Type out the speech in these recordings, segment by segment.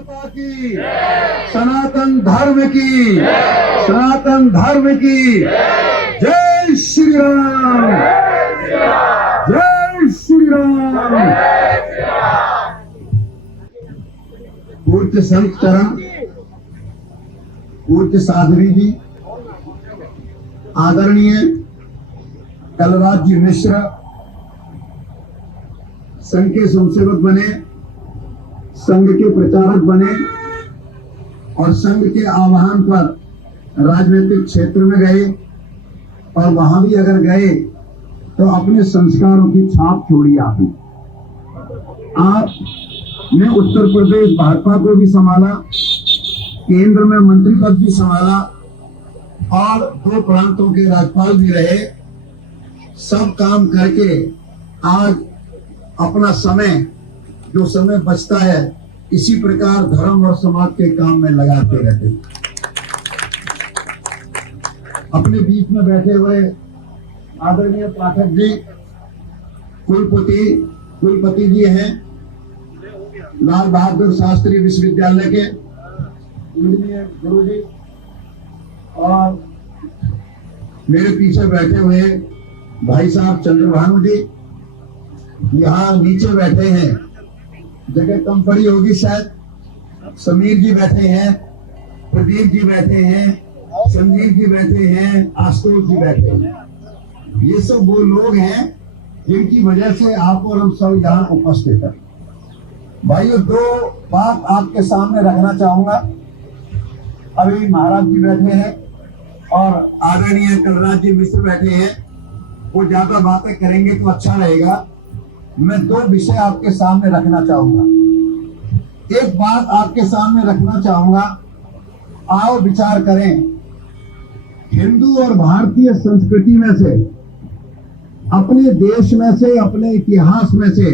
माता की, सनातन धर्म की, सनातन धर्म की जय श्री राम, जय श्री राम। पूज्य संत चरण, पूज्य साध्वी जी, आदरणीय कलराज जी मिश्र संघ के स्वयंसेवक बने, संघ के प्रचारक बने और संघ के आह्वान पर राजनीतिक क्षेत्र में गए और वहां भी अगर गए तो अपने संस्कारों की छाप छोड़ी आपने उत्तर प्रदेश भाजपा को भी संभाला, केंद्र में मंत्री पद भी संभाला और 2 प्रांतों के राज्यपाल भी रहे। सब काम करके आज अपना समय, जो समय बचता है, इसी प्रकार धर्म और समाज के काम में लगाते रहते। अपने बीच में बैठे हुए आदरणीय पाठक जी कुलपति जी हैं, लाल बहादुर शास्त्री विश्वविद्यालय के गुरु जी, और मेरे पीछे बैठे हुए भाई साहब चंद्रभानु जी, यहाँ नीचे बैठे हैं, जगह कम पड़ी होगी शायद, समीर जी बैठे हैं, प्रदीप जी बैठे हैं, संजीव जी बैठे हैं, आशुतोष जी बैठे हैं। ये सब वो लोग हैं जिनकी वजह से आप और हम सब यहाँ उपस्थित हैं। भाइयों, 2 बात आपके सामने रखना चाहूंगा। अभी महाराज जी बैठे हैं और आदरणीय कलराज जी मिश्र बैठे हैं, वो ज्यादा बातें करेंगे तो अच्छा रहेगा। मैं 2 विषय आपके सामने रखना चाहूंगा। एक बात आपके सामने रखना चाहूंगा, आओ विचार करें। हिंदू और भारतीय संस्कृति में से, अपने देश में से, अपने इतिहास में से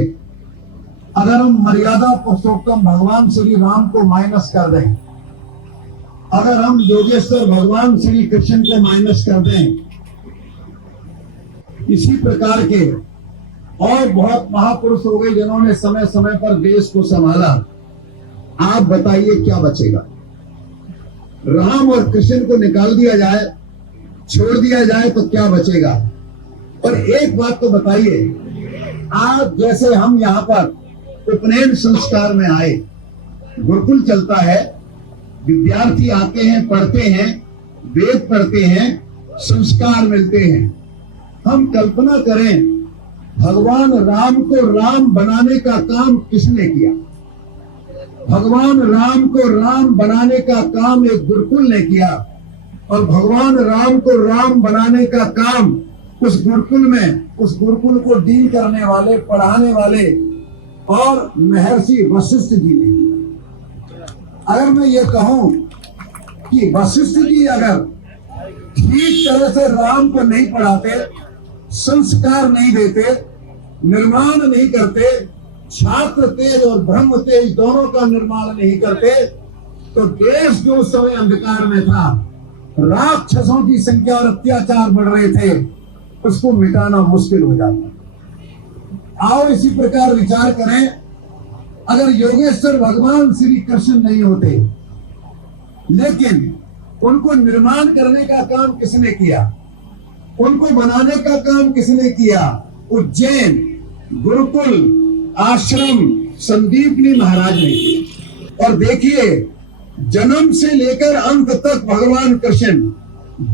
अगर हम मर्यादा पुरुषोत्तम भगवान श्री राम को माइनस कर दें, अगर हम योगेश्वर भगवान श्री कृष्ण को माइनस कर दें, इसी प्रकार के और बहुत महापुरुष हो गए जिन्होंने समय समय पर देश को संभाला, आप बताइए क्या बचेगा? राम और कृष्ण को निकाल दिया जाए, छोड़ दिया जाए तो क्या बचेगा? और एक बात तो बताइए, आज जैसे हम यहाँ पर उपनयन संस्कार में आए, गुरुकुल चलता है, विद्यार्थी आते हैं, पढ़ते हैं, वेद पढ़ते हैं, संस्कार मिलते हैं। हम कल्पना करें, भगवान राम को राम बनाने का काम किसने किया? भगवान राम को राम बनाने का काम एक गुरुकुल ने किया, और भगवान राम को राम बनाने का काम उस गुरुकुल में, उस गुरुकुल को डील करने वाले, पढ़ाने वाले और महर्षि वशिष्ठ जी ने किया। अगर मैं ये कहूं कि वशिष्ठ जी अगर ठीक तरह से राम को नहीं पढ़ाते, संस्कार नहीं देते, निर्माण नहीं करते, छात्र तेज और ब्रह्म तेज दोनों का निर्माण नहीं करते, तो देश जो उस समय अंधकार में था, राक्षसों की संख्या और अत्याचार बढ़ रहे थे, उसको मिटाना मुश्किल हो जाता। आओ इसी प्रकार विचार करें, अगर योगेश्वर भगवान श्री कृष्ण नहीं होते, लेकिन उनको निर्माण करने का काम किसने किया? उनको बनाने का काम किसने किया? उज्जैन, गुरुकुल, आश्रम संदीपनी महाराज ने किया। और देखिए, जन्म से लेकर अंत तक भगवान कृष्ण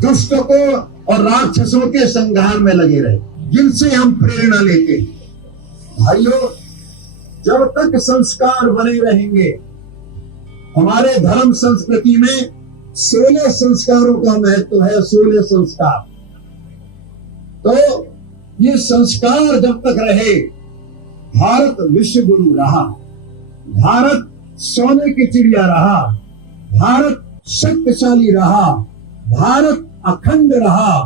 दुष्ट को और राक्षसों के संहार में लगे रहे, जिनसे हम प्रेरणा लेते हैं। भाइयों, जब तक संस्कार बने रहेंगे, हमारे धर्म संस्कृति में 16 संस्कारों का महत्व है, 16 संस्कार। तो ये संस्कार जब तक रहे, भारत विश्व गुरु रहा, भारत सोने की चिड़िया रहा, भारत शक्तिशाली रहा, भारत अखंड रहा,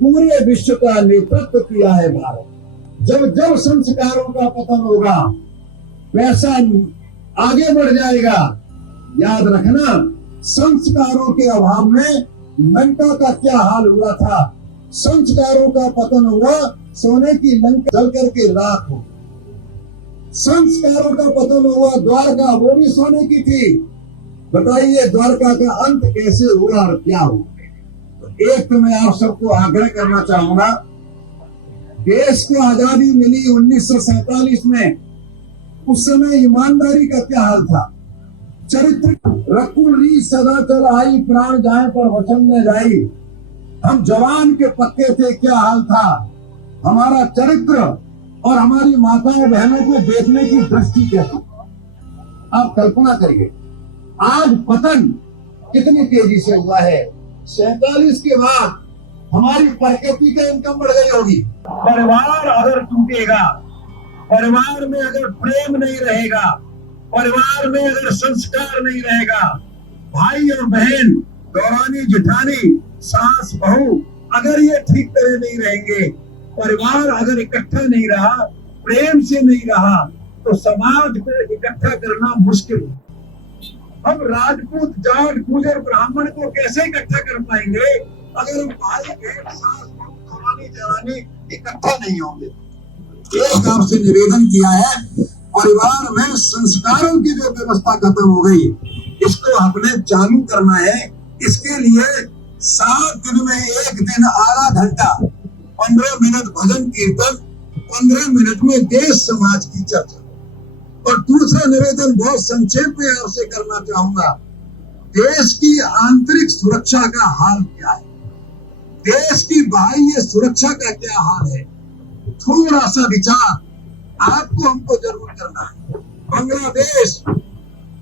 पूरे विश्व का नेतृत्व किया है भारत। जब जब संस्कारों का पतन होगा, वैसा आगे बढ़ जाएगा। याद रखना, संस्कारों के अभाव में लंका का क्या हाल हुआ था। संस्कारों का पतन हुआ, सोने की लंका जल करके राख हो। संस्कारों का पतन हुआ, द्वारका वो भी सोने की थी। बताइए द्वारका का अंत कैसे हुआ और क्या हुआ। तो एक तो मैं आप सबको आग्रह करना चाहूंगा, देश को आजादी मिली 1947 में, उस समय ईमानदारी का क्या हाल था। चरित्र रकुल रीत सदा चल आई, प्राण जाए पर वचन न जाई। हम जवान के पक्के थे, क्या हाल था हमारा चरित्र और हमारी माताओं बहनों को देखने की दृष्टि क्या थी। आप कल्पना करिए आज पतन कितनी तेजी से हुआ है। 47 के बाद हमारी प्रकृति का इनकम बढ़ गई होगी। परिवार अगर टूटेगा, परिवार में अगर प्रेम नहीं रहेगा, परिवार में अगर संस्कार नहीं रहेगा, भाई और बहन, दौरानी जेठानी, सास बहू अगर ये ठीक तरह नहीं रहेंगे, परिवार अगर इकट्ठा नहीं रहा, प्रेम से नहीं रहा, तो समाज को इकट्ठा करना मुश्किल है। हम राजपूत, जाट, गुर्जर, ब्राह्मण को कैसे इकट्ठा कर पाएंगे अगर हम भाई बहन, सास बहू, दौरानी जेठानी इकट्ठा नहीं होंगे। एक आपसे निवेदन किया है, परिवार में संस्कारों की जो व्यवस्था खत्म हो गई, इसको हमने चालू करना है। इसके लिए 7 दिन में 1 दिन आधा घंटा 15 मिनट भजन कीर्तन, 15 मिनट में देश समाज की चर्चा। और दूसरा निवेदन बहुत संक्षेप में आपसे करना चाहूंगा, देश की आंतरिक सुरक्षा का हाल क्या है, देश की बाह्य सुरक्षा का क्या हाल है, थोड़ा सा विचार आपको हमको जरूर करना है। बांग्लादेश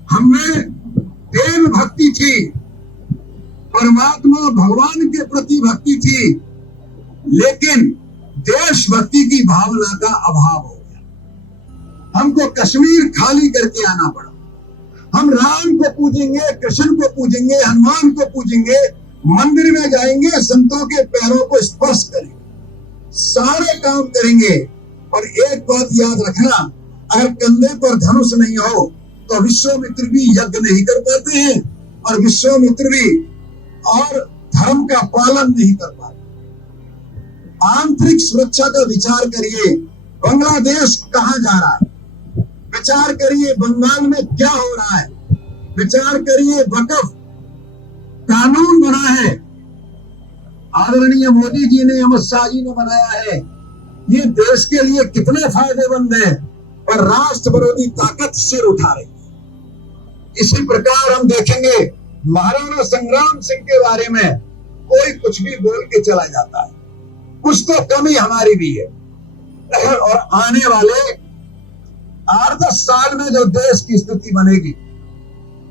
हमें देव भक्ति थी, परमात्मा भगवान के प्रति भक्ति थी, लेकिन देशभक्ति की भावना का अभाव हो गया। हमको कश्मीर खाली करके आना पड़ा। हम राम को पूजेंगे, कृष्ण को पूजेंगे, हनुमान को पूजेंगे, मंदिर में जाएंगे, संतों के पैरों को स्पर्श करेंगे, सारे काम करेंगे। और एक बात याद रखना, अगर कंधे पर धनुष नहीं हो तो विश्वामित्र भी यज्ञ नहीं कर पाते हैं, और विश्वामित्र भी और धर्म का पालन नहीं कर पाते। आंतरिक सुरक्षा का विचार करिए, बांग्लादेश कहां जा रहा है, विचार करिए बंगाल में क्या हो रहा है, विचार करिए वक्फ कानून बना है, आदरणीय मोदी जी ने, अमित शाह जी ने बनाया है, ये देश के लिए कितने फायदेमंद है, पर राष्ट्र विरोधी ताकत सिर उठा रही है। इसी प्रकार हम देखेंगे महाराणा संग्राम सिंह के बारे में कोई कुछ भी बोल के चला जाता है, कुछ तो कमी हमारी भी है। और आने वाले 8-10 साल में जो देश की स्थिति बनेगी,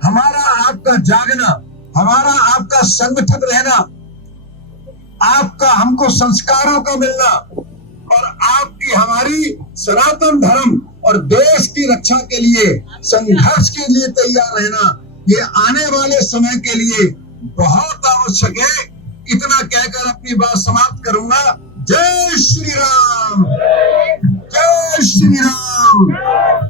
हमारा आपका जागना, हमारा आपका संगठित रहना, आपका हमको संस्कारों का मिलना और आपकी हमारी सनातन धर्म और देश की रक्षा के लिए संघर्ष के लिए तैयार रहना, ये आने वाले समय के लिए बहुत आवश्यक है। इतना कहकर अपनी बात समाप्त करूंगा। जय श्री राम, जय श्री राम।